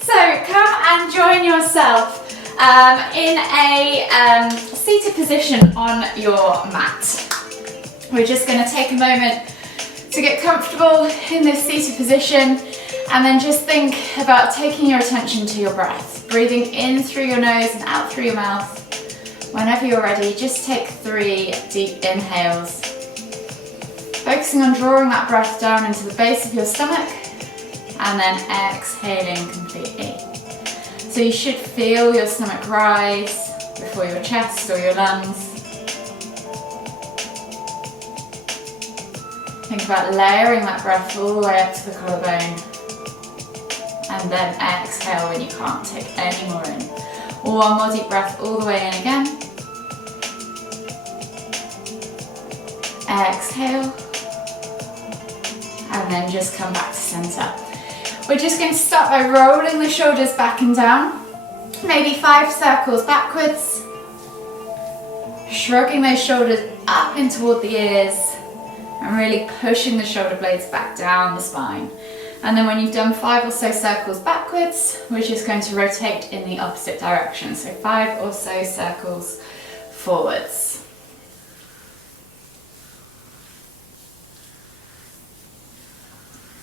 So come and join yourself in a seated position on your mat. We're just going to take a moment to get comfortable in this seated position, and then just think about taking your attention to your breath. Breathing in through your nose and out through your mouth. Whenever you're ready, just take 3 deep inhales. Focusing on drawing that breath down into the base of your stomach, and then exhaling completely. So you should feel your stomach rise before your chest or your lungs. Think about layering that breath all the way up to the collarbone, and then exhale when you can't take any more in. One more deep breath all the way in again. Exhale, and then just come back to center. We're just going to start by rolling the shoulders back and down, maybe 5 circles backwards, shrugging those shoulders up in toward the ears, and really pushing the shoulder blades back down the spine. And then when you've done 5 or so circles backwards, we're just going to rotate in the opposite direction. So 5 or so circles forwards.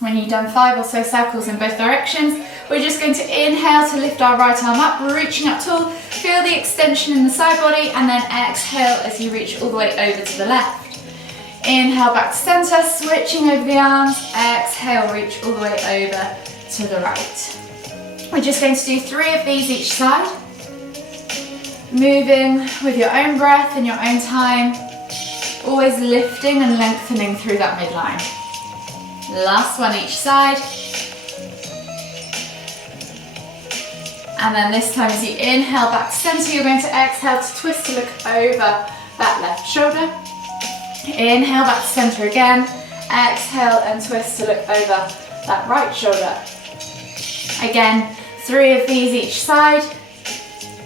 When you've done 5 or so circles in both directions, we're just going to inhale to lift our right arm up, reaching up tall. Feel the extension in the side body, and then exhale as you reach all the way over to the left. Inhale back to center, switching over the arms. Exhale, reach all the way over to the right. We're just going to do 3 of these each side. Moving with your own breath in your own time. Always lifting and lengthening through that midline. Last one each side. And then this time as you inhale back to center, you're going to exhale to twist to look over that left shoulder. Inhale back to center again. Exhale and twist to look over that right shoulder. Again, 3 of these each side.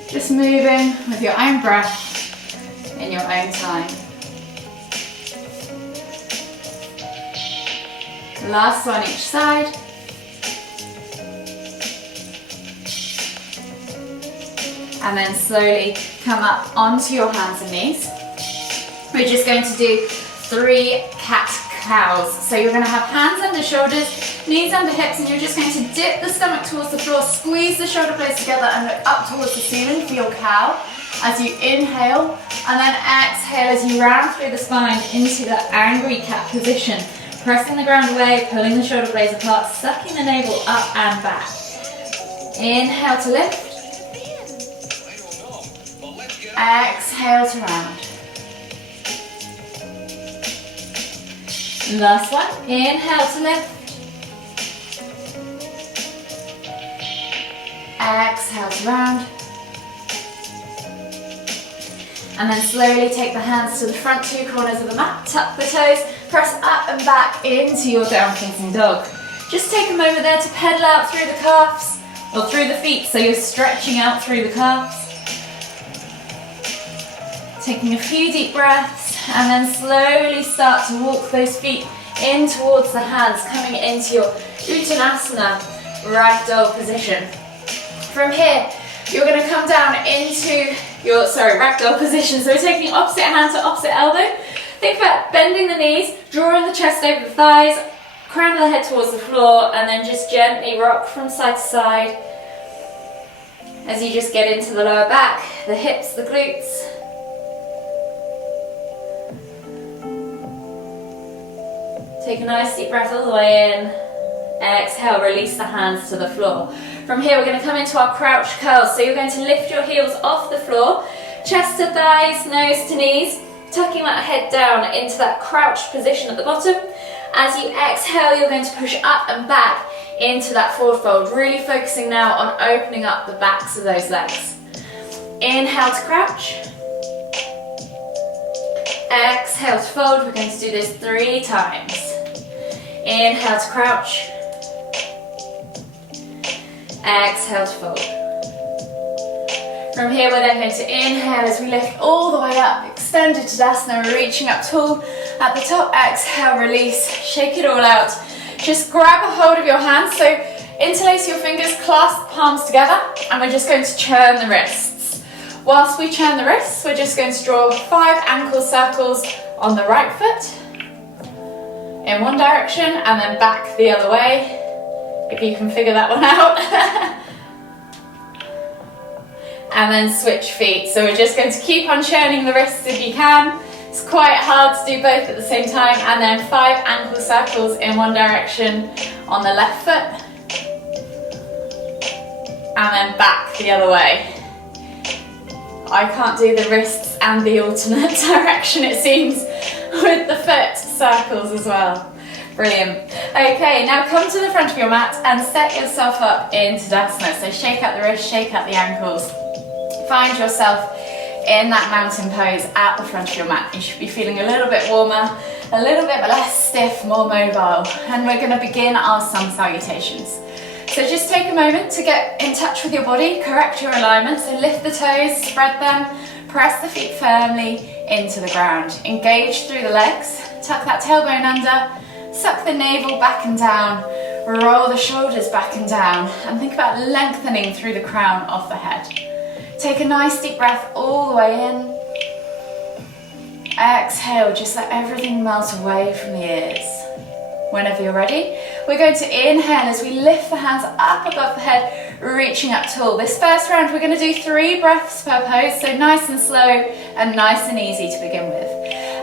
Just moving with your own breath in your own time. Last one each side. And then slowly come up onto your hands and knees. We're just going to do 3 cat-cows. So you're going to have hands under shoulders, knees under hips, and you're just going to dip the stomach towards the floor, squeeze the shoulder blades together and look up towards the ceiling for your cow as you inhale, and then exhale as you round through the spine into that angry cat position. Pressing the ground away, pulling the shoulder blades apart, sucking the navel up and back. Inhale to lift. Exhale to round. Last one. Inhale to lift. Exhale to round. And then slowly take the hands to the front 2 corners of the mat, tuck the toes, press up and back into your down facing dog. Just take a moment there to pedal out through the calves, or through the feet, so you're stretching out through the calves. Taking a few deep breaths, and then slowly start to walk those feet in towards the hands, coming into your Uttanasana ragdoll position. From here, you're going to come down into your, ragdoll position. So we're taking opposite hand to opposite elbow. Think about bending the knees, drawing the chest over the thighs, crown of the head towards the floor, and then just gently rock from side to side as you just get into the lower back, the hips, the glutes. Take a nice deep breath all the way in. Exhale, release the hands to the floor. From here, we're going to come into our crouch curls. So you're going to lift your heels off the floor, chest to thighs, nose to knees, tucking that head down into that crouched position at the bottom. As you exhale, you're going to push up and back into that forward fold, really focusing now on opening up the backs of those legs. Inhale to crouch. Exhale to fold. We're going to do this 3 times. Inhale to crouch. Exhale to fold. From here, we're then going to inhale as we lift all the way up, extended Tadasana, we're reaching up tall at the top. Exhale, release, shake it all out. Just grab a hold of your hands. So Interlace your fingers, clasp palms together, and we're just going to churn the wrists. Whilst we churn the wrists, we're just going to draw 5 ankle circles on the right foot in one direction and then back the other way, if you can figure that one out. And then switch feet. So we're just going to keep on churning the wrists if you can. It's quite hard to do both at the same time. And then 5 ankle circles in one direction on the left foot. And then back the other way. I can't do the wrists and the alternate direction, it seems, with the foot circles as well. Brilliant. Okay, now come to the front of your mat and set yourself up in Tadasana. So shake out the wrists, shake out the ankles. Find yourself in that mountain pose at the front of your mat. You should be feeling a little bit warmer, a little bit less stiff, more mobile. And we're going to begin our sun salutations. So just take a moment to get in touch with your body, correct your alignment. So lift the toes, spread them, press the feet firmly into the ground. Engage through the legs, tuck that tailbone under, suck the navel back and down, roll the shoulders back and down, and think about lengthening through the crown of the head. Take a nice deep breath all the way in. Exhale, just let everything melt away from the ears. Whenever you're ready, we're going to inhale as we lift the hands up above the head, reaching up tall. This first round, we're going to do 3 breaths per pose, so nice and slow and nice and easy to begin with.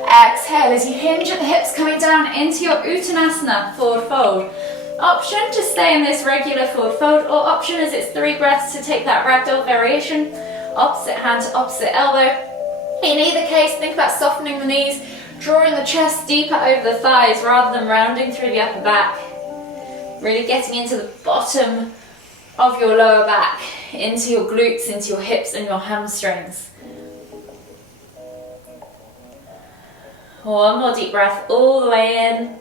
Exhale as you hinge at the hips, coming down into your Uttanasana, forward fold. Option to stay in this regular forward fold, or option as it's 3 breaths to take that ragdoll variation, opposite hand to opposite elbow. In either case, think about softening the knees, drawing the chest deeper over the thighs rather than rounding through the upper back. Really getting into the bottom of your lower back, into your glutes, into your hips and your hamstrings. One more deep breath all the way in.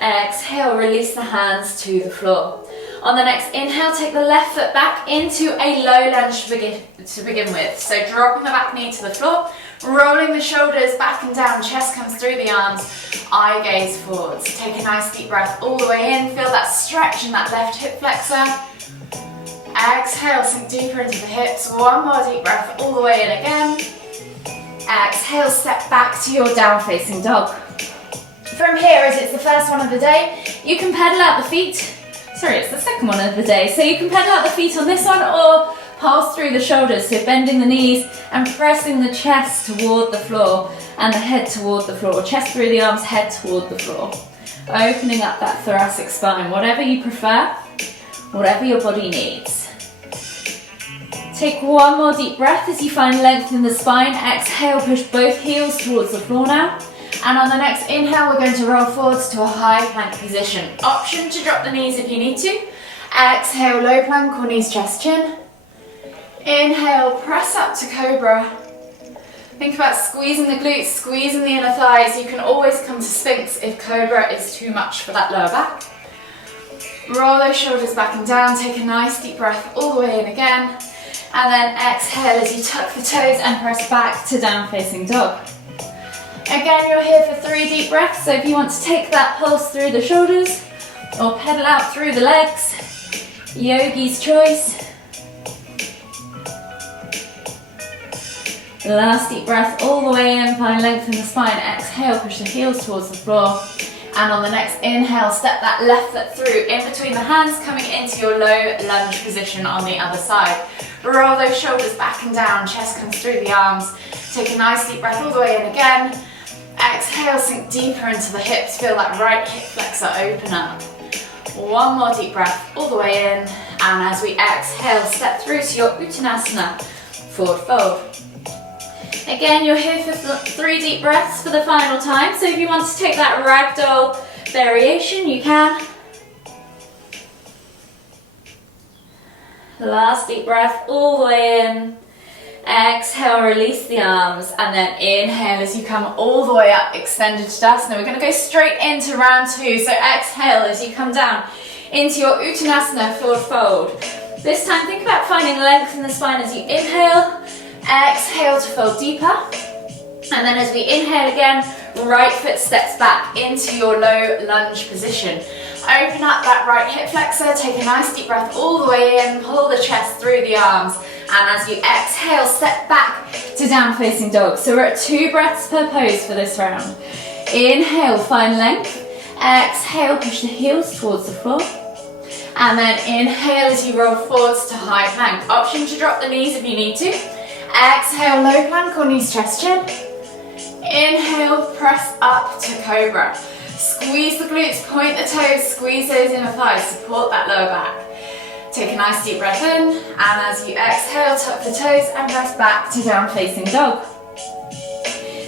Exhale, release the hands to the floor. On the next inhale, take the left foot back into a low lunge to begin with. So dropping the back knee to the floor, rolling the shoulders back and down, chest comes through the arms, eye gaze forwards. Take a nice deep breath all the way in, feel that stretch in that left hip flexor. Exhale, sink deeper into the hips. One more deep breath all the way in again. Exhale, step back to your down facing dog. From here, as it's the first one of the day, you can pedal out the feet. Sorry, it's the second one of the day. So you can pedal out the feet on this one or pulse through the shoulders. So bending the knees and pressing the chest toward the floor and the head toward the floor. Chest through the arms, head toward the floor. Opening up that thoracic spine, whatever you prefer, whatever your body needs. Take one more deep breath as you find length in the spine. Exhale, push both heels towards the floor now. And on the next inhale, we're going to roll forwards to a high plank position. Option to drop the knees if you need to. Exhale, low plank or knees, chest, chin. Inhale, press up to cobra. Think about squeezing the glutes, squeezing the inner thighs. You can always come to Sphinx if cobra is too much for that lower back. Roll those shoulders back and down. Take a nice deep breath all the way in again. And then exhale as you tuck the toes and press back to down facing dog. Again, you're here for 3 deep breaths, so if you want to take that pulse through the shoulders or pedal out through the legs, yogi's choice. Last deep breath all the way in, find length in the spine. Exhale, push the heels towards the floor. And on the next inhale, step that left foot through in between the hands, coming into your low lunge position on the other side. Roll those shoulders back and down, chest comes through the arms. Take a nice deep breath all the way in again. Exhale, sink deeper into the hips. Feel that right hip flexor open up. One more deep breath all the way in. And as we exhale, step through to your Uttanasana, forward fold. Again, you're here for 3 deep breaths for the final time. So if you want to take that ragdoll variation, you can. Last deep breath all the way in. Exhale, release the arms, and then inhale as you come all the way up, extended Tadasana. We're going to go straight into round 2. So exhale as you come down into your Uttanasana, forward fold. This time, think about finding length in the spine as you inhale. Exhale to fold deeper. And then as we inhale again, right foot steps back into your low lunge position. Open up that right hip flexor, take a nice deep breath all the way in, pull the chest through the arms, and as you exhale, step back to down facing dog. So we're at 2 breaths per pose for this round. Inhale, find length. Exhale, push the heels towards the floor. And then inhale as you roll forwards to high plank. Option to drop the knees if you need to. Exhale, low plank or knees, chest, chin. Inhale, press up to cobra. Squeeze the glutes, point the toes, squeeze those inner thighs, support that lower back. Take a nice deep breath in, and as you exhale, tuck the toes and press back to down facing dog.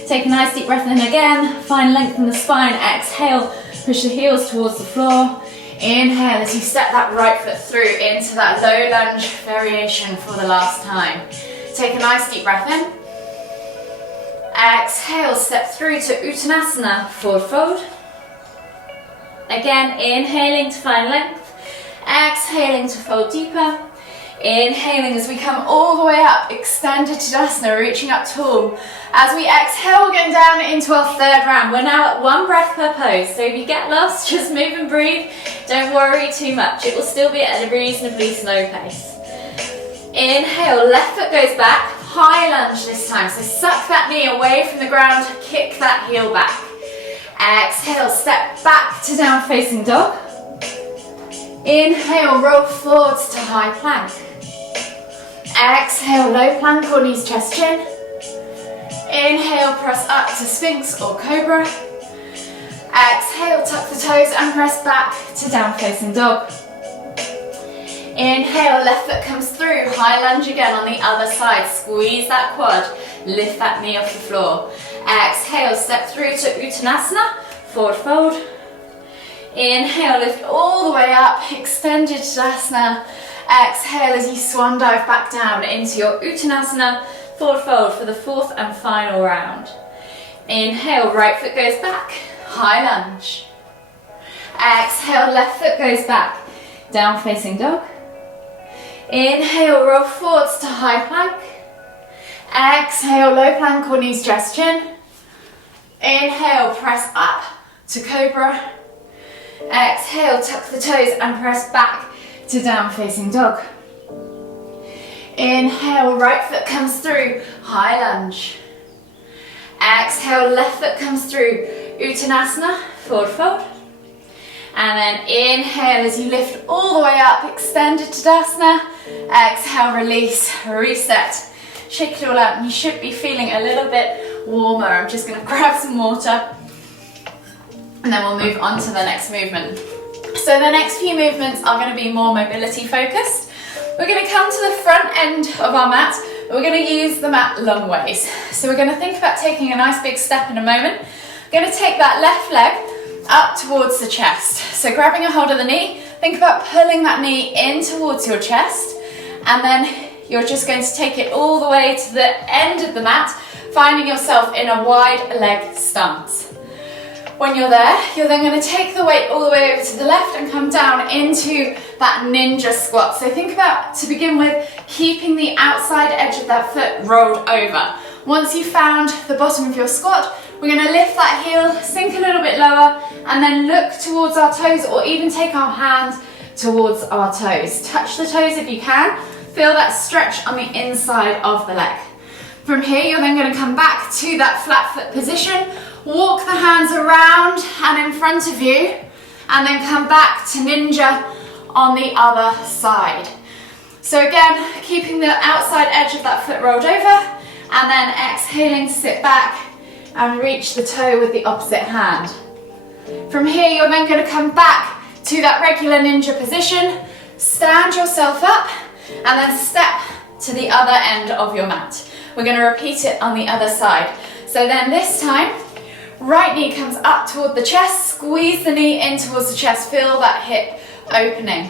Take a nice deep breath in again, find length in the spine, exhale, push the heels towards the floor. Inhale as you step that right foot through into that low lunge variation for the last time. Take a nice deep breath in. Exhale, step through to Uttanasana, forward fold. Again, inhaling to find length. Exhaling to fold deeper. Inhaling as we come all the way up, extended Tadasana, reaching up tall. As we exhale, we're going down into our third round. We're now at 1 breath per pose, so if you get lost, just move and breathe. Don't worry too much, it will still be at a reasonably slow pace. Inhale, left foot goes back, high lunge this time, so suck that knee away from the ground, kick that heel back. Exhale, step back to down facing dog. Inhale, roll forwards to high plank. Exhale, low plank or knees, chest, chin. Inhale, press up to Sphinx or Cobra. Exhale, tuck the toes and press back to down facing dog. Inhale, left foot comes through, high lunge again on the other side. Squeeze that quad, lift that knee off the floor. Exhale, step through to Uttanasana, forward fold. Inhale, lift all the way up, extended Tadasana. Exhale as you swan dive back down into your Uttanasana, forward fold for the 4th and final round. Inhale, right foot goes back, high lunge. Exhale, left foot goes back, down facing dog. Inhale, roll forwards to high plank. Exhale, low plank or knees, chest, chin. Inhale, press up to Cobra. Exhale, tuck the toes and press back to down facing dog. Inhale, right foot comes through, high lunge. Exhale, left foot comes through, Uttanasana, forward fold. And then inhale as you lift all the way up, extended Tadasana. Exhale, release, reset. Shake it all out and you should be feeling a little bit warmer. I'm just going to grab some water and then we'll move on to the next movement. So the next few movements are going to be more mobility focused. We're going to come to the front end of our mat, but we're going to use the mat long ways. So we're going to think about taking a nice big step in a moment. We're going to take that left leg up towards the chest. So grabbing a hold of the knee, think about pulling that knee in towards your chest, and then you're just going to take it all the way to the end of the mat, finding yourself in a wide leg stance. When you're there, you're then going to take the weight all the way over to the left and come down into that ninja squat. So think about, to begin with, keeping the outside edge of that foot rolled over. Once you've found the bottom of your squat, we're going to lift that heel, sink a little bit lower, and then look towards our toes, or even take our hands towards our toes. Touch the toes if you can. Feel that stretch on the inside of the leg. From here, you're then going to come back to that flat foot position. Walk the hands around and in front of you, and then come back to ninja on the other side. So again, keeping the outside edge of that foot rolled over, and then exhaling to sit back and reach the toe with the opposite hand. From here, you're then going to come back to that regular ninja position, stand yourself up, and then step to the other end of your mat. We're going to repeat it on the other side. So then this time, right knee comes up toward the chest, squeeze the knee in towards the chest, feel that hip opening.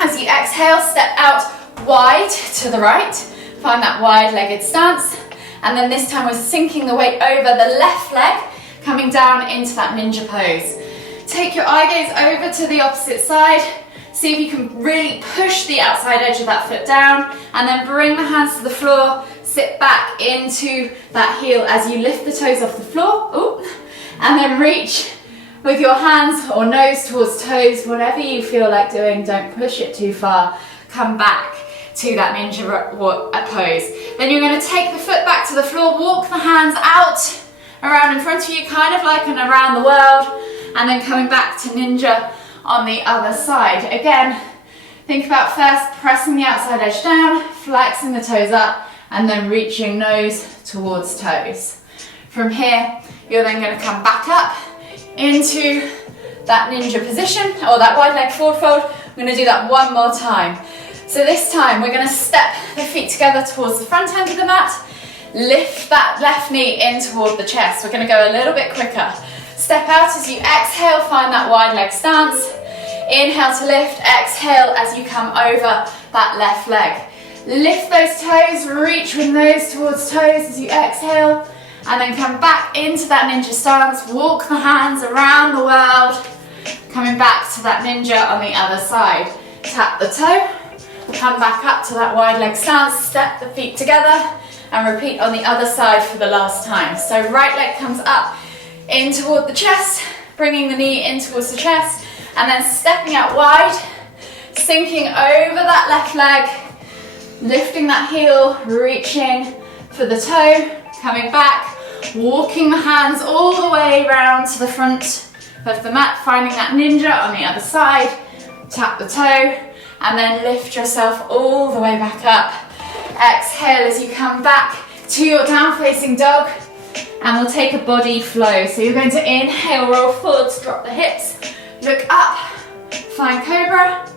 As you exhale, step out wide to the right, find that wide-legged stance, and then this time we're sinking the weight over the left leg, coming down into that ninja pose. Take your eye gaze over to the opposite side, see if you can really push the outside edge of that foot down, and then bring the hands to the floor, sit back into that heel as you lift the toes off the floor, and then reach with your hands or nose towards toes, whatever you feel like doing, don't push it too far. Come back to that ninja pose. Then you're going to take the foot back to the floor, walk the hands out around in front of you, kind of like an around the world, and then coming back to ninja on the other side. Again, think about first pressing the outside edge down, flexing the toes up, and then reaching nose towards toes. From here, you're then going to come back up into that ninja position, or that wide leg forward fold. I'm going to do that one more time. So this time we're going to step the feet together towards the front end of the mat, lift that left knee in toward the chest. We're going to go a little bit quicker. Step out as you exhale, find that wide leg stance. Inhale to lift, exhale as you come over that left leg. Lift those toes, reach with nose towards toes as you exhale, and then come back into that ninja stance. Walk the hands around the world, coming back to that ninja on the other side. Tap the toe. Come back up to that wide leg stance, step the feet together, and repeat on the other side for the last time. So right leg comes up in toward the chest, bringing the knee in towards the chest, and then stepping out wide, sinking over that left leg, lifting that heel, reaching for the toe, coming back, walking the hands all the way around to the front of the mat, finding that ninja on the other side, tap the toe, and then lift yourself all the way back up. Exhale as you come back to your down facing dog, and we'll take a body flow. So you're going to inhale, roll forwards, drop the hips, look up, find cobra,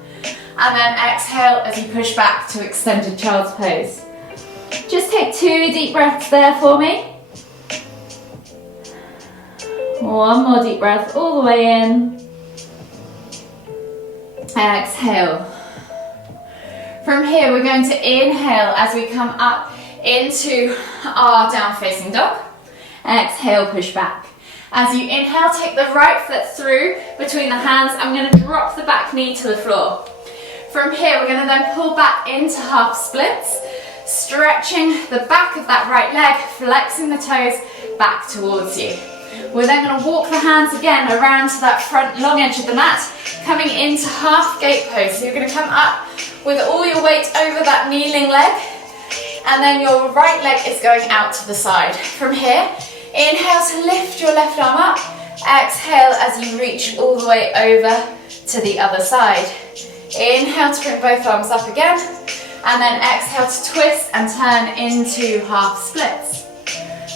and then exhale as you push back to extended child's pose. Just take 2 deep breaths there for me. One more deep breath all the way in. Exhale. From here, we're going to inhale as we come up into our down facing dog. Exhale, push back. As you inhale, take the right foot through between the hands. I'm going to drop the back knee to the floor. From here, we're going to then pull back into half splits, stretching the back of that right leg, flexing the toes back towards you. We're then going to walk the hands again around to that front long edge of the mat, coming into half gate pose. So you're going to come up with all your weight over that kneeling leg, and then your right leg is going out to the side. From here, inhale to lift your left arm up, exhale as you reach all the way over to the other side. Inhale to bring both arms up again, and then exhale to twist and turn into half splits.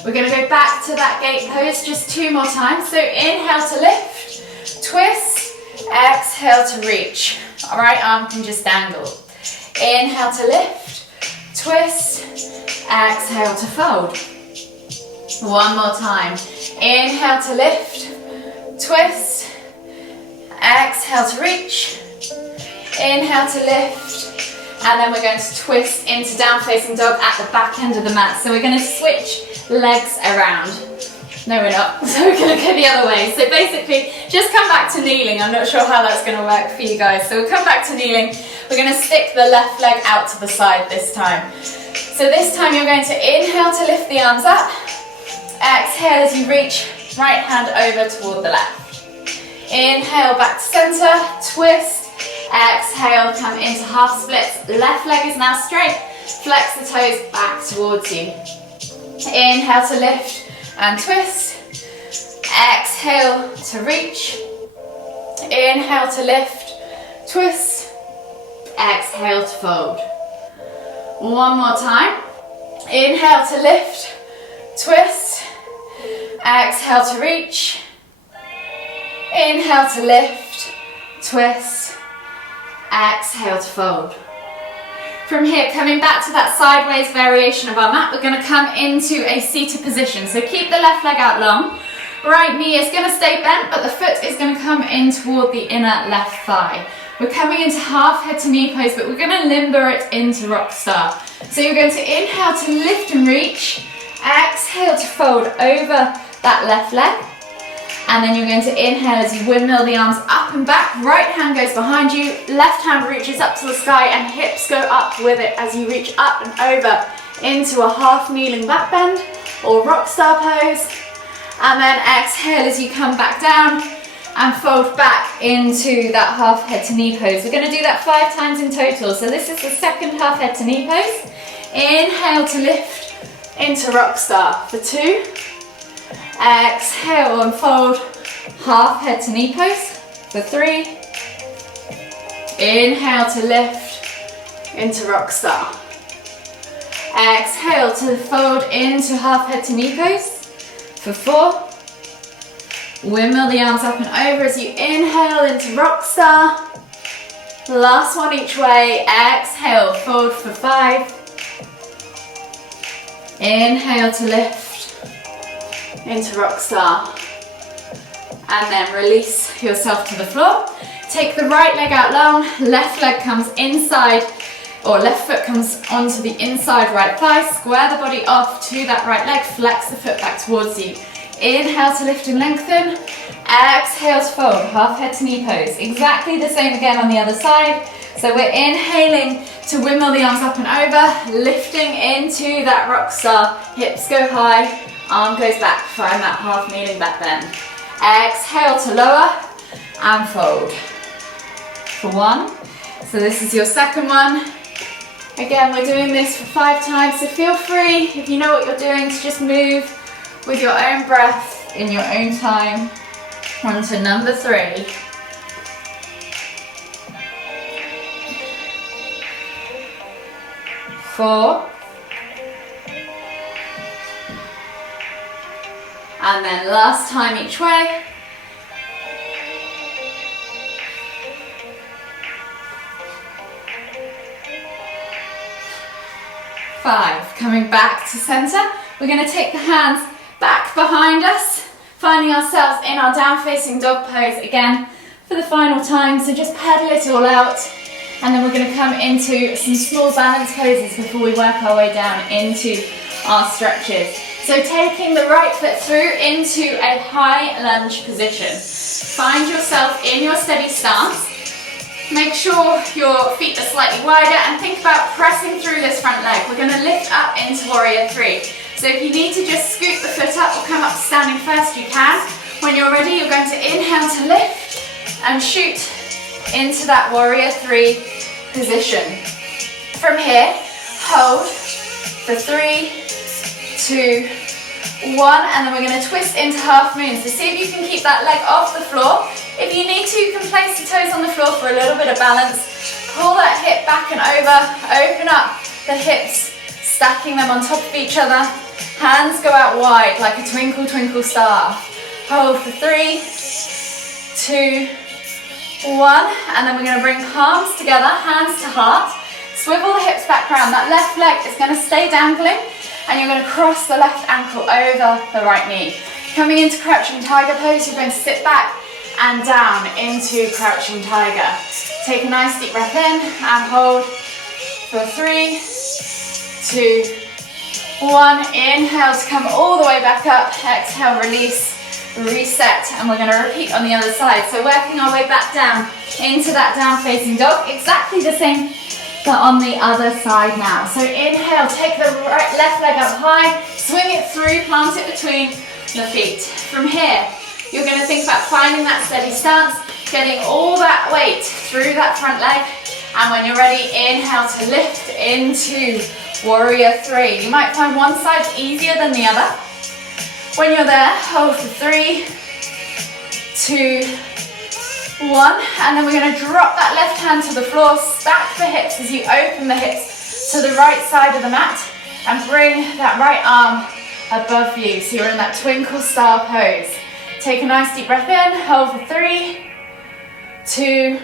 We're going to go back to that gate pose just 2 more times. So inhale to lift, twist, exhale to reach. All right, arm can just dangle. Inhale to lift, twist, exhale to fold. One more time. Inhale to lift, twist, exhale to reach. Inhale to lift, and then we're going to twist into down facing dog at the back end of the mat. So we're going to switch legs around. No, we're not. So we're going to go the other way. So basically, just come back to kneeling. I'm not sure how that's going to work for you guys. So we'll come back to kneeling. We're going to stick the left leg out to the side this time. So this time you're going to inhale to lift the arms up. Exhale as you reach right hand over toward the left. Inhale back to center, twist. Exhale, come into half splits. Left leg is now straight. Flex the toes back towards you. Inhale to lift and twist. Exhale to reach. Inhale to lift, twist. Exhale to fold. One more time. Inhale to lift, twist. Exhale to reach. Inhale to lift, twist. Exhale to fold. From here, coming back to that sideways variation of our mat, we're going to come into a seated position. So keep the left leg out long. Right knee is going to stay bent, but the foot is going to come in toward the inner left thigh. We're coming into half head to knee pose, but we're going to limber it into rock star. So you're going to inhale to lift and reach. Exhale to fold over that left leg. And then you're going to inhale as you windmill the arms up and back. Right hand goes behind you, left hand reaches up to the sky, and hips go up with it as you reach up and over into a half kneeling back bend or rock star pose. And then exhale as you come back down and fold back into that half head to knee pose. We're going to do that 5 times in total. So this is the second half head to knee pose. Inhale to lift into rock star for 2. Exhale and fold half head to knee pose for 3. Inhale to lift into rock star. Exhale to fold into half head to knee pose for 4. Windmill the arms up and over as you inhale into rock star. Last one each way. Exhale, fold for 5. Inhale to lift into rock star. And then release yourself to the floor. Take the right leg out long, left leg comes inside, or left foot comes onto the inside right thigh. Square the body off to that right leg, flex the foot back towards you. Inhale to lift and lengthen. Exhale to fold, half head to knee pose. Exactly the same again on the other side. So we're inhaling to windmill the arms up and over, lifting into that rock star. Hips go high, arm goes back. Find that half kneeling back bend. Exhale to lower and fold for 1. So this is your second one. Again, we're doing this for 5 times, so feel free, if you know what you're doing, to just move with your own breath in your own time. On to number 3. Four. And then last time each way. 5. Coming back to center. We're going to take the hands back behind us, finding ourselves in our down facing dog pose again for the final time. So just pedal it all out, and then we're going to come into some small balance poses before we work our way down into our stretches. So taking the right foot through into a high lunge position. Find yourself in your steady stance. Make sure your feet are slightly wider and think about pressing through this front leg. We're going to lift up into warrior 3. So if you need to just scoot the foot up or come up to standing first, you can. When you're ready, you're going to inhale to lift and shoot into that warrior 3 position. From here, hold for 3, 2, 1, and then we're going to twist into half moon. So see if you can keep that leg off the floor. If you need to, you can place the toes on the floor for a little bit of balance. Pull that hip back and over, open up the hips, stacking them on top of each other. Hands go out wide like a twinkle, twinkle star. Hold for 3, 2, 1, and then we're going to bring palms together, hands to heart. Swivel the hips back round. That left leg is going to stay dangling, and you're going to cross the left ankle over the right knee. Coming into crouching tiger pose, you're going to sit back and down into crouching tiger. Take a nice deep breath in and hold for 3, 2, 1. Inhale to come all the way back up. Exhale, release, reset, and we're going to repeat on the other side. So working our way back down into that down facing dog. Exactly the same but on the other side now. So inhale, take the left leg up high, swing it through, plant it between the feet. From here, you're going to think about finding that steady stance, getting all that weight through that front leg, and when you're ready, inhale to lift into warrior 3. You might find one side easier than the other. When you're there, hold for 3, 2, 1, and then we're going to drop that left hand to the floor, stack the hips as you open the hips to the right side of the mat, and bring that right arm above you, so you're in that twinkle star pose. Take a nice deep breath in, hold for 3, 2,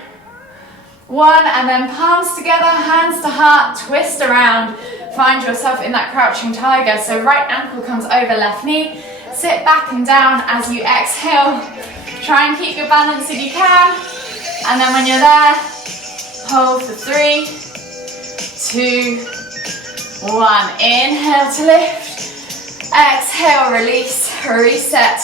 1, and then palms together, hands to heart, twist around. Find yourself in that crouching tiger, so right ankle comes over left knee. Sit back and down as you exhale. Try and keep your balance if you can. And then when you're there, hold for 3, 2, 1. Inhale to lift. Exhale, release, reset.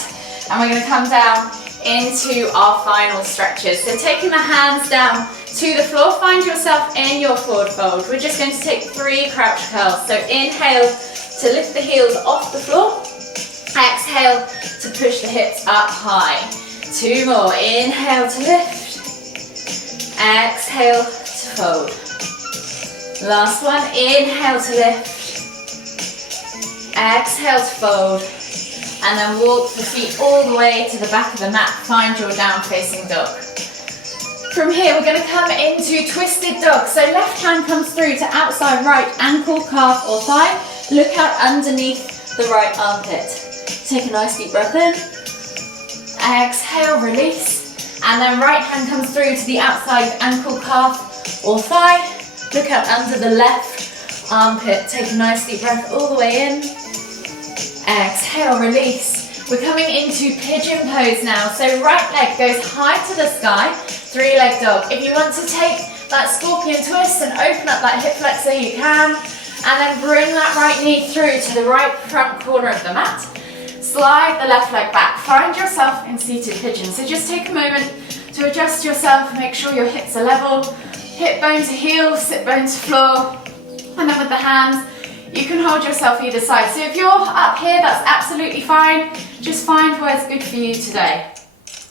And we're going to come down into our final stretches. So taking the hands down to the floor, find yourself in your forward fold. We're just going to take 3 crouch curls. So inhale to lift the heels off the floor. Exhale to push the hips up high. 2 more. Inhale to lift. Exhale to fold. Last one. Inhale to lift. Exhale to fold. And then walk the feet all the way to the back of the mat. Find your down facing dog. From here, we're going to come into twisted dog. So left hand comes through to outside right ankle, calf or thigh. Look out underneath the right armpit. Take a nice deep breath in. Exhale, release. And then right hand comes through to the outside ankle, calf or thigh. Look out under the left armpit. Take a nice deep breath all the way in. Exhale, release. We're coming into pigeon pose now. So right leg goes high to the sky, 3-leg dog. If you want to take that scorpion twist and open up that hip flexor, you can. And then bring that right knee through to the right front corner of the mat. Slide the left leg back. Find yourself in seated pigeon. So just take a moment to adjust yourself, make sure your hips are level. Hip bone to heel, sit bone to floor. And then with the hands, you can hold yourself either side. So if you're up here, that's absolutely fine. Just find where's good for you today.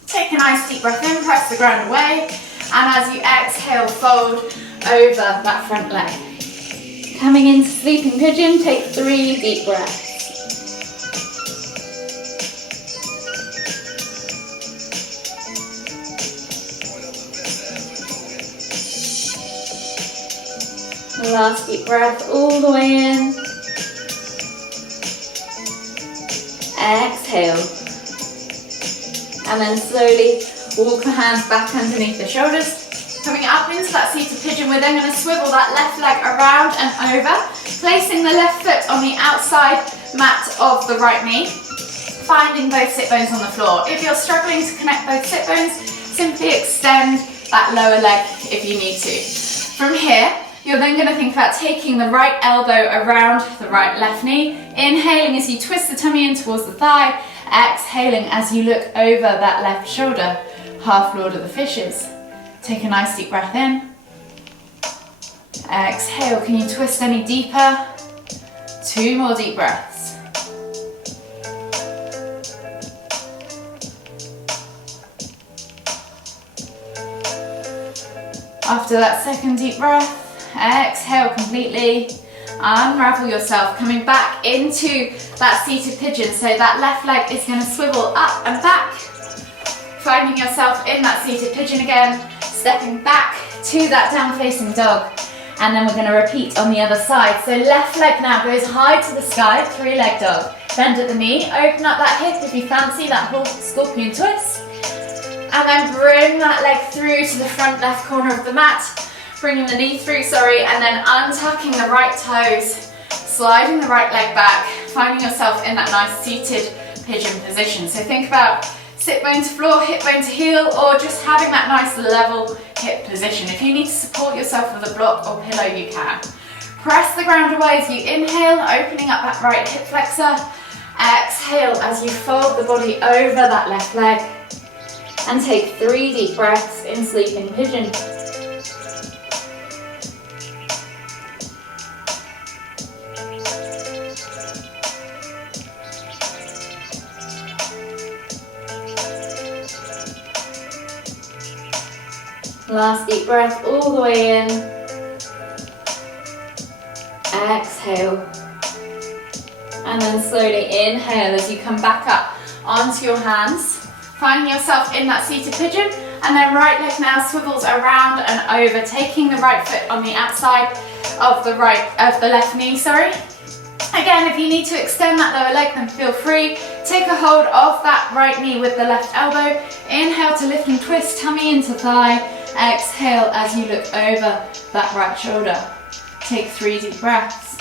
Take a nice deep breath in, press the ground away. And as you exhale, fold over that front leg. Coming into sleeping pigeon, take 3 deep breaths. Last deep breath all the way in. Exhale. And then slowly walk the hands back underneath the shoulders. Coming up into that seated pigeon, we're then going to swivel that left leg around and over, placing the left foot on the outside mat of the right knee, finding both sit bones on the floor. If you're struggling to connect both sit bones, simply extend that lower leg if you need to. From here, you're then going to think about taking the right elbow around the right left knee, inhaling as you twist the tummy in towards the thigh, exhaling as you look over that left shoulder, half Lord of the Fishes. Take a nice deep breath in. Exhale, can you twist any deeper? 2 more deep breaths. After that second deep breath, exhale completely. Unravel yourself, coming back into that seated pigeon. So that left leg is going to swivel up and back. Finding yourself in that seated pigeon again. Stepping back to that down facing dog, and then we're going to repeat on the other side. So left leg now goes high to the sky, 3-leg dog. Bend at the knee, open up that hip if you fancy that whole scorpion twist, and then bring that leg through to the front left corner of the mat, bringing the knee through, and then untucking the right toes, sliding the right leg back, finding yourself in that nice seated pigeon position. So think about sit bone to floor, hip bone to heel, or just having that nice level hip position. If you need to support yourself with a block or pillow, you can. Press the ground away as you inhale, opening up that right hip flexor. Exhale as you fold the body over that left leg. And take 3 deep breaths in sleeping pigeon. Last deep breath all the way in. Exhale. And then slowly inhale as you come back up onto your hands. Finding yourself in that seated pigeon. And then right leg now swivels around and over, taking the right foot on the outside of the left knee, Again, if you need to extend that lower leg, then feel free. Take a hold of that right knee with the left elbow. Inhale to lift and twist, tummy into thigh. Exhale as you look over that right shoulder. Take 3 deep breaths.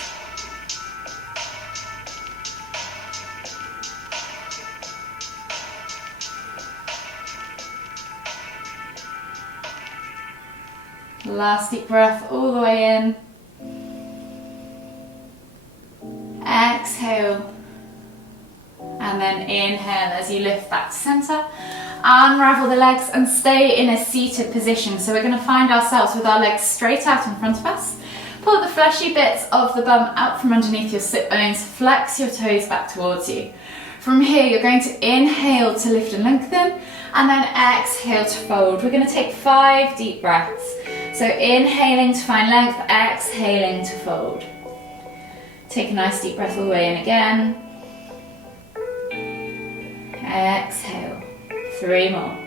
Last deep breath all the way in. Exhale. And then inhale as you lift back to center. Unravel the legs and stay in a seated position. So we're going to find ourselves with our legs straight out in front of us. Pull the fleshy bits of the bum out from underneath your sit bones. Flex your toes back towards you. From here, you're going to inhale to lift and lengthen. and then exhale to fold. We're going to take 5 deep breaths. So inhaling to find length, exhaling to fold. Take a nice deep breath all the way in again. Exhale. 3 more.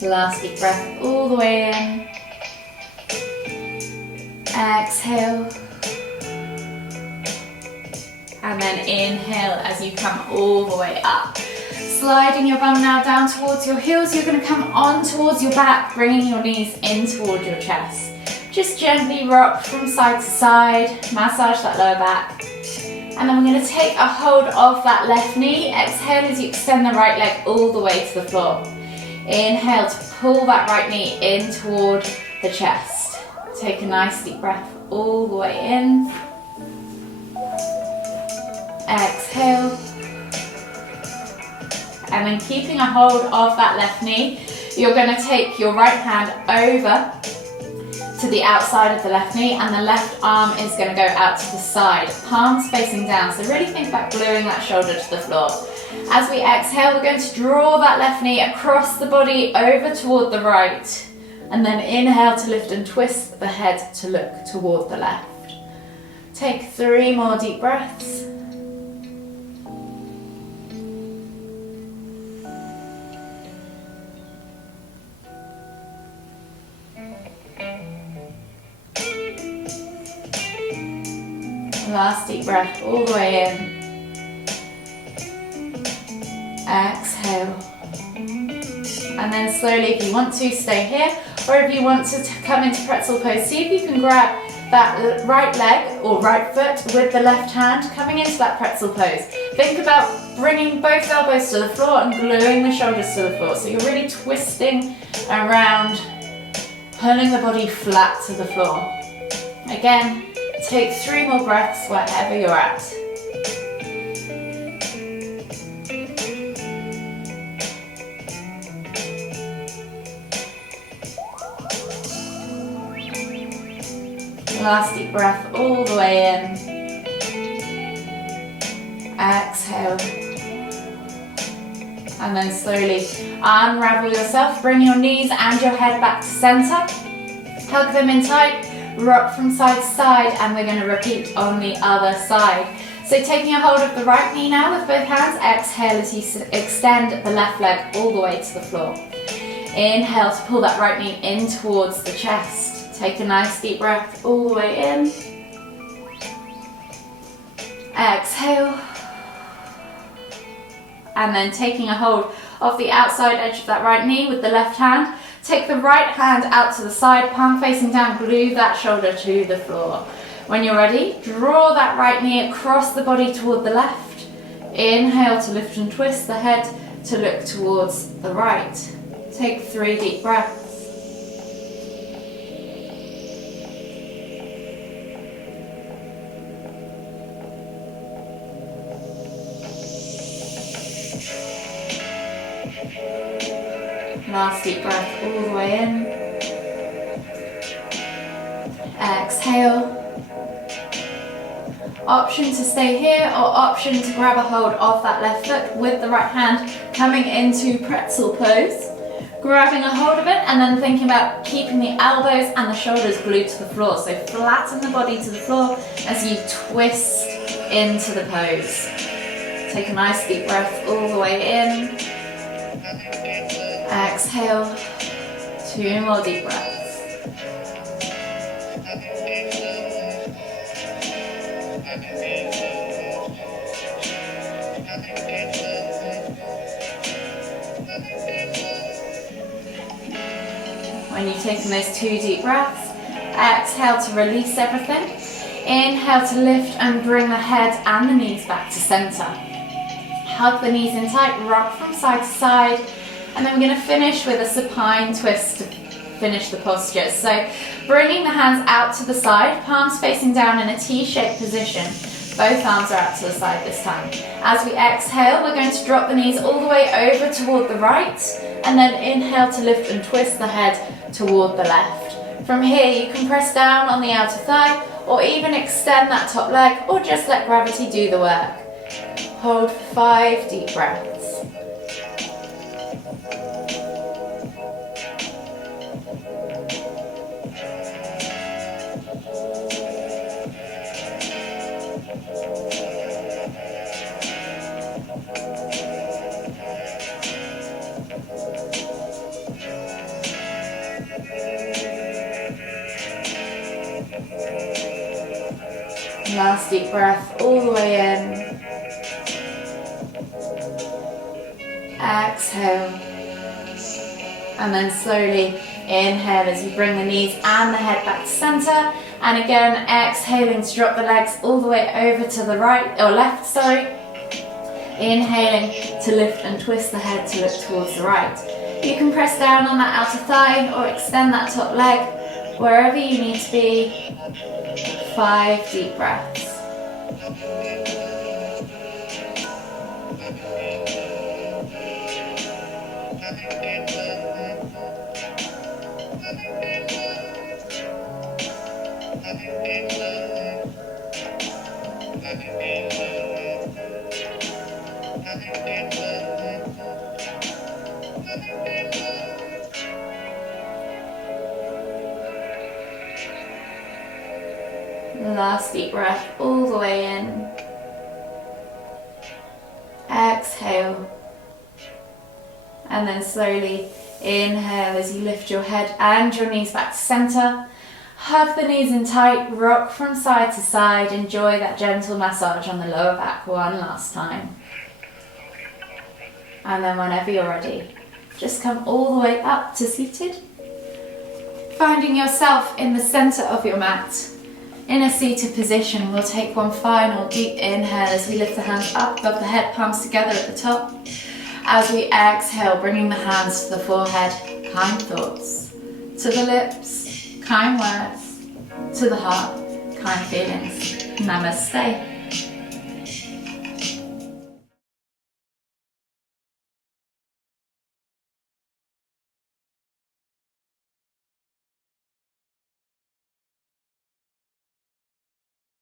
Last deep breath all the way in. Exhale. And then inhale as you come all the way up. Sliding your bum now down towards your heels. You're going to come on towards your back, bringing your knees in towards your chest. Just gently rock from side to side, massage that lower back. And then we're going to take a hold of that left knee. Exhale as you extend the right leg all the way to the floor. Inhale to pull that right knee in toward the chest. Take a nice deep breath all the way in. Exhale. And then keeping a hold of that left knee, you're going to take your right hand over to the outside of the left knee, and the left arm is going to go out to the side, palms facing down. So really think about gluing that shoulder to the floor. As we exhale, we're going to draw that left knee across the body over toward the right, and then inhale to lift and twist the head to look toward the left. Take 3 more deep breaths. Last deep breath all the way in. Exhale. And then slowly, if you want to, stay here, or if you want to come into pretzel pose, see if you can grab that right leg or right foot with the left hand, coming into that pretzel pose. Think about bringing both elbows to the floor and gluing the shoulders to the floor. So you're really twisting around, pulling the body flat to the floor. Again, take 3 more breaths wherever you're at. Last deep breath all the way in. Exhale. And then slowly unravel yourself. Bring your knees and your head back to center. Hug them in tight. Rock from side to side, and we're going to repeat on the other side. So taking a hold of the right knee now with both hands. Exhale as you extend the left leg all the way to the floor. Inhale to pull that right knee in towards the chest. Take a nice deep breath all the way in. Exhale. And then taking a hold of the outside edge of that right knee with the left hand. Take the right hand out to the side, palm facing down, glue that shoulder to the floor. When you're ready, draw that right knee across the body toward the left. Inhale to lift and twist the head to look towards the right. Take 3 deep breaths. Last deep breath all the way in. Exhale. Option to stay here, or option to grab a hold of that left foot with the right hand, coming into pretzel pose. Grabbing a hold of it and then thinking about keeping the elbows and the shoulders glued to the floor. So flatten the body to the floor as you twist into the pose. Take a nice deep breath all the way in. Exhale, 2 more deep breaths. When you've taken those 2 deep breaths, exhale to release everything. Inhale to lift and bring the head and the knees back to center. Hug the knees in tight, rock from side to side. And then we're going to finish with a supine twist to finish the posture. So bringing the hands out to the side, palms facing down in a T-shaped position. Both arms are out to the side this time. As we exhale, we're going to drop the knees all the way over toward the right, and then inhale to lift and twist the head toward the left. From here, you can press down on the outer thigh, or even extend that top leg, or just let gravity do the work. Hold for 5 deep breaths. Last deep breath all the way in. Exhale. And then slowly inhale as you bring the knees and the head back to center. And again, exhaling to drop the legs all the way over to the right, or left, sorry. Inhaling to lift and twist the head to look towards the right. You can press down on that outer thigh or extend that top leg, wherever you need to be. 5 deep breaths. Last deep breath all the way in. Exhale. And then slowly inhale as you lift your head and your knees back to center. Hug the knees in tight, rock from side to side. Enjoy that gentle massage on the lower back one last time. And then whenever you're ready, just come all the way up to seated. Finding yourself in the center of your mat. In a seated position, we'll take one final deep inhale as we lift the hands up above the head, palms together at the top. As we exhale, bringing the hands to the forehead, kind thoughts. To the lips, kind words. To the heart, kind feelings. Namaste.